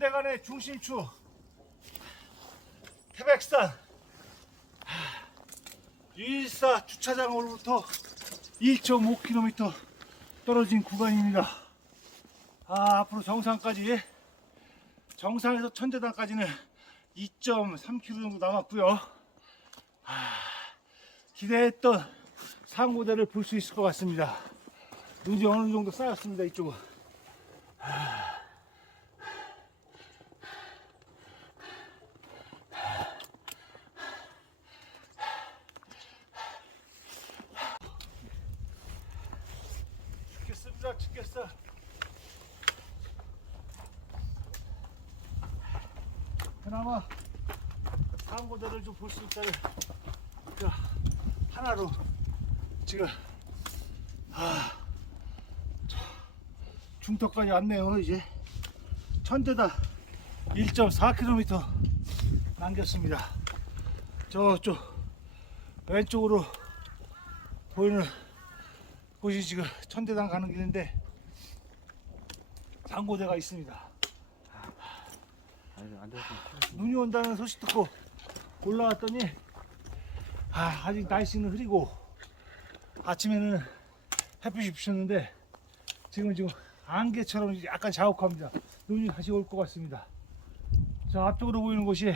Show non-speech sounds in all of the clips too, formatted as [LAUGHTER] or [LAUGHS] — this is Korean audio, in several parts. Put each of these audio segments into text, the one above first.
군대간의 중심축 태백산 유일사 주차장으로부터 1.5km 떨어진 구간입니다. 아, 앞으로 정상까지 정상에서 천재단까지는 2.3km 정도 남았고요. 아, 기대했던 상고대를 볼 수 있을 것 같습니다. 눈이 어느 정도 쌓였습니다. 이쪽은. 죽 겠습니다. 죽겠어. 그나마 상고대를 좀 볼 수 있다는 그 하나로 지금 아 저, 중턱까지 왔네요 이제 천대다 1.4km 남겼습니다 저쪽 왼쪽으로 보이는 곳이 지금 천대당 가는 길인데 상고대가 있습니다 아니 안 되겠어. 눈이 온다는 소식 듣고 올라왔더니 아, 아직 날씨는 흐리고 아침에는 햇빛이 비쳤는데 지금 지금 안개처럼 약간 자욱합니다. 눈이 다시 올 것 같습니다. 저 앞쪽으로 보이는 곳이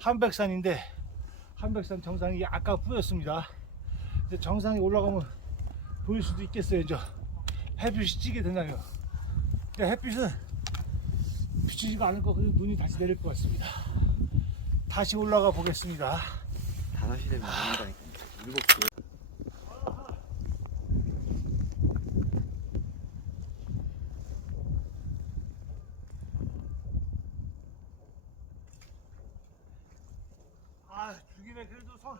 한백산인데 한백산 정상이 아까 뿌였습니다. 정상에 올라가면 보일 수도 있겠어요. 저 햇빛이 찌게 된다면. 근데 햇빛은 비치지가 않을 것 같고 눈이 다시 내릴 것 같습니다. 다시 올라가 보겠습니다. 다섯 시 되면 안 온다니까. 일곱 시. 아 죽이네 그래도 손.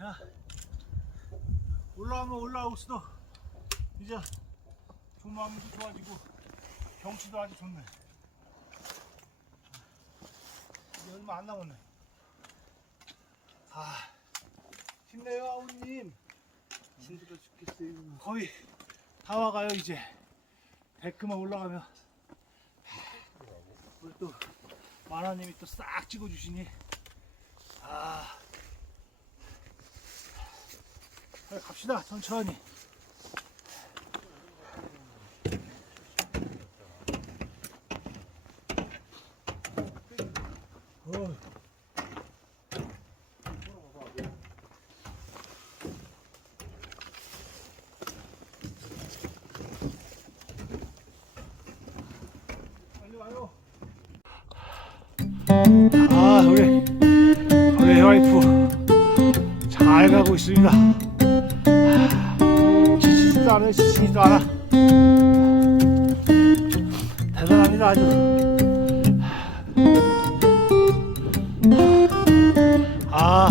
야 올라오면 올라올수도 이제 조마음도 좋아지고 경치도 아주 좋네. 이제 얼마 안 남았네. 아 힘내요 아우님. 힘들어 죽겠어요. 거의 다 와가요 이제. 백그만 올라가면. 우리 또 만화님이 또 싹 찍어주시니. 아. 그래, 갑시다 천천히. 어. 잘 가고 있습니다. 지치지도 않아요, 지치지도 않아. 대단합니다, 아주. 아,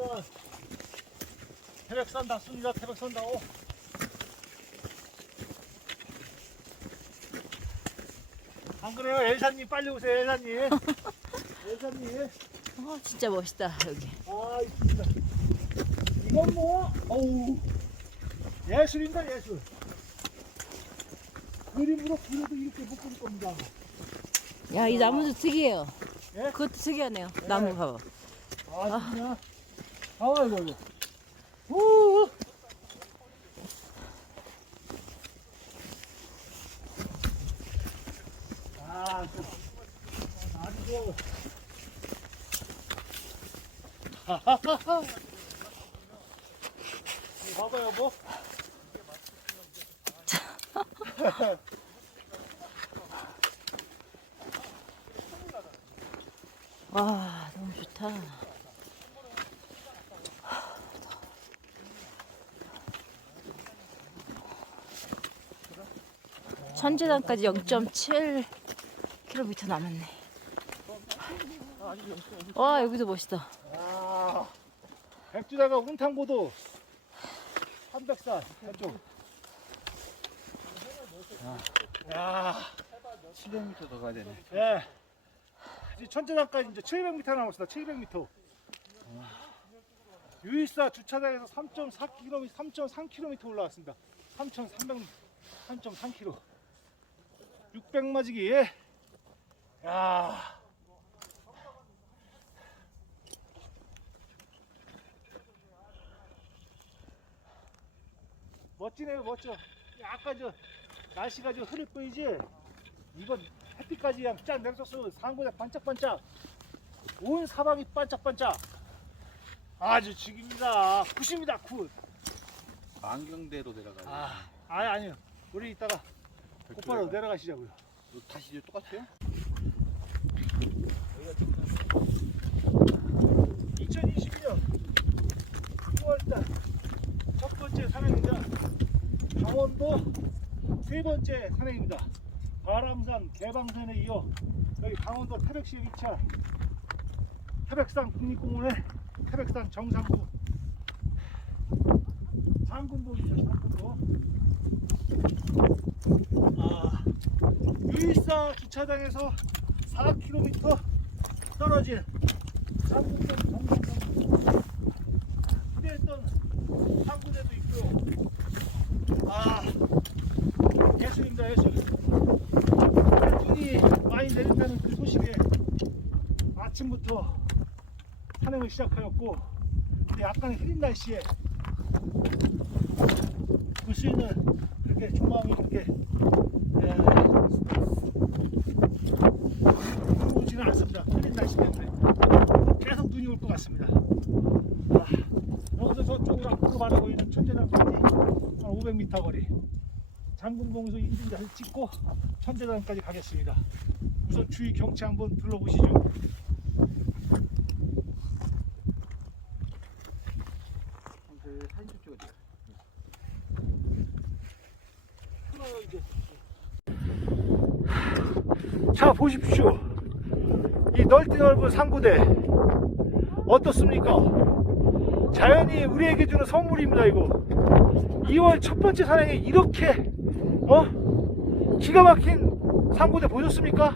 태백산, 태백산 났습니다. 태백산 나오. 안 그래요, 엘사님 빨리 오세요, 엘사님. [LAUGHS] 엘사님, 어, 진짜 멋있다 여기. 아 있습니다. 이건 뭐, 어우, 예술입니다, 예술. 그림으로 그려도 이렇게 못 그릴 겁니다. 야 이 나무도 특이해요. 예? 그것도 특이하네요. 나무 봐봐. 아, 진짜. 아, 이거, 이거. 우! 아. 와, 너무 좋다. 천재단까지 0.7km 남았네. 와, 여기도 멋있다. 아, 백두다가 운탕보도 304 저쪽. 야, 700m 더 가야 되네. 예. 이제 천재단까지 이제 700m 남았습니다. 700m. 유일사 주차장에서 3.4km, 3.3km 올라왔습니다. 3,300, 3.3km. 600 맞이기. 예. 야. 멋지네요, 멋져. 아까 저 날씨가 좀 흐릴 보이지? 이번 햇빛까지 그냥 쫙 내려서 상고에 반짝반짝 온 사방이 반짝반짝 아주 죽입니다 굿입니다 굿 안경대로 내려가야 돼. 아, 아니 아니요 우리 이따가 곧바로 내려가시자고요 다시 이제 똑같아요? 2022년 6월달 첫 번째 산행이자 강원도 세 번째 산행입니다. 바람산 개방산에 이어 여기 강원도 태백시에 위치한 태백산 국립공원의 태백산 정상부 장군봉이죠 장군봉. 아, 유일사 주차장에서 4km 떨어진 장군봉 정상부 기대했던 상군에도 있고요 아 예술입니다 예술. 눈이 많이 내린다는 그 소식에 아침부터 산행을 시작하였고 근데 약간 흐린 날씨에 있는 그렇게 조망이 그렇게 에, 좋지는 않습니다 흐린 날씨 때문에 계속 눈이 올 것 같습니다 아, 여기서 저쪽으로 앞으로 바라고 있는 천재단까지 한 500m 거리 장군봉에서 인증자를 찍고 천재단까지 가겠습니다. 우선 주위 경치 한번 둘러보시죠. 그 사진 좀 찍어줘. 풀어요, 이제. 자 보십시오. 이 넓디 넓은 상구대 어떻습니까? 자연이 우리에게 주는 선물입니다 이거. 2월 첫 번째 산행에 이렇게 어 기가 막힌 상구대 보셨습니까?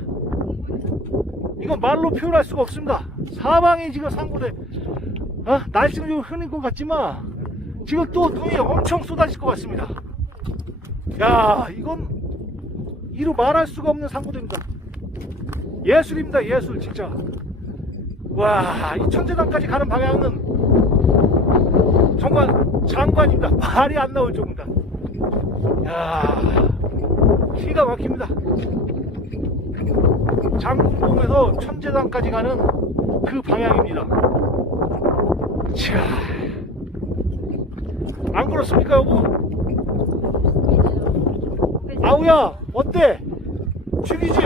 이건 말로 표현할 수가 없습니다. 사방이 지금 상구대 어? 날씨는 좀 흐린 것 같지만 지금 또 눈이 엄청 쏟아질 것 같습니다. 야 이건 이루 말할 수가 없는 상구대입니다. 예술입니다 예술 진짜. 와 이 천재단까지 가는 방향은 정말 장관입니다. 말이 안 나올 정도다. 야 기가 막힙니다. 장군봉에서 천재단까지 가는 그 방향입니다. 자, 안 그렇습니까, 여보? 아우야, 어때? 죽이지?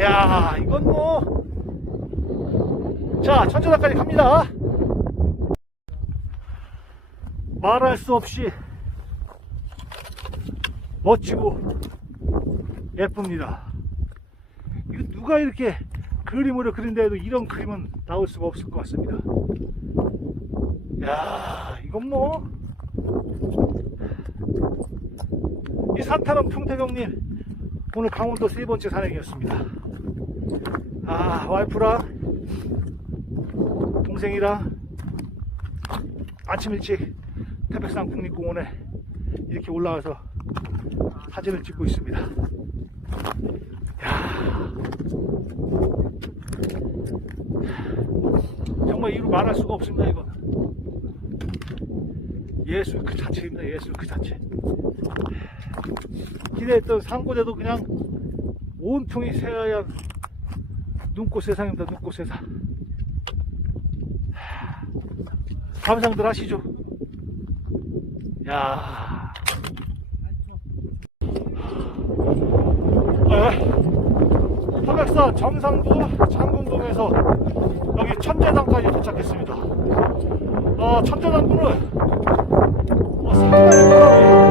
야, 이건 뭐. 자, 천재단까지 갑니다. 말할 수 없이 멋지고 예쁩니다. 이거 누가 이렇게 그림으로 그린데도 이런 그림은 나올 수가 없을 것 같습니다. 야, 이건 뭐. 이 산타는 풍태경님, 오늘 강원도 세 번째 산행이었습니다. 아, 와이프랑, 동생이랑, 아침 일찍 태백산 국립공원에 이렇게 올라와서 사진을 찍고 있습니다. 야, 정말 이루 말할 수가 없습니다. 이거 예술 그 자체입니다. 예술 그 자체. 기대했던 상고대도 그냥 온통이 새하얀 눈꽃 세상입니다. 눈꽃 세상. 감상들 하시죠. 야. 네. 화백산 정상부 장군동에서 여기 천재당까지 도착했습니다. 어, 천재당군은 어, 상당히